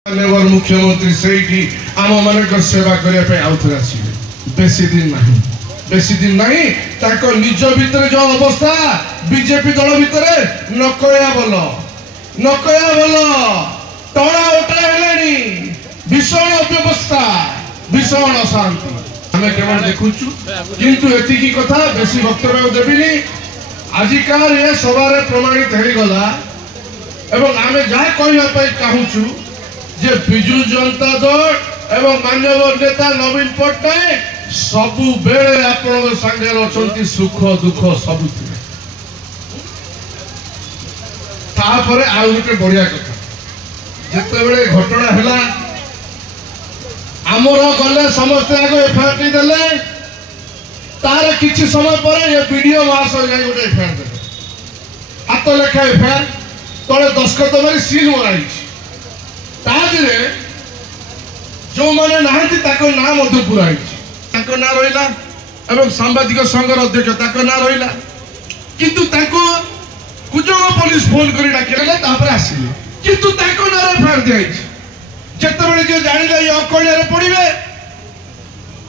मुख्यमंत्री से आम मान सेवा करने आउे आसवे बेसी दिन नहीं निज भितर जो अवस्था बीजेपी दल भितर न कहया भल टणा उठा है भीषण अव्यवस्था भीषण अशांति आम केवल देखुचु किंतु एतिकी कथा बेसी वक्तव्य देविनी आजिकार ये सभारे प्रमाणित होगला एवं आम जहाँ कहवाई चाहूँ जे बिजु जनता दल एवं माननीय नेता नवीन पट्टनायक सबु बेले आपण संगे अच्छा सुख दुख सब तापर आउ गोटे बढ़िया कथा जिते घटना है आमर गले समस्ते आगे एफआईआर देले तार किछि समय पर ये वीडियो महाशय जाए गोटे एफआईआर देले हाथ लेखा एफआईआर तले दस्खत मारी सील मराई जो मैंने ना मध्य पुराई ना रहा सांबादिक संघर अध्यक्ष ना रहा किंतु कुजंग पुलिस फोन कर डाकिले आसिले किंतु ना एफआईआर दिखाई जिते जो जान अकड़िया पड़े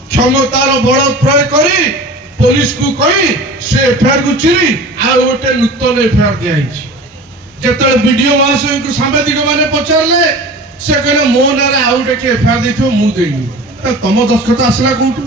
क्षमतार बल प्रयोग कर पुलिस को कही से एफआईआर को चिरी आ गोटे नूतन एफआईआर दिखाई जिते वीडियो महाशय को सांबादिक मैंने पचारे से कहले मो ना आउ एफआईआर देखो मुझे तुम दस्खत आसला कौटू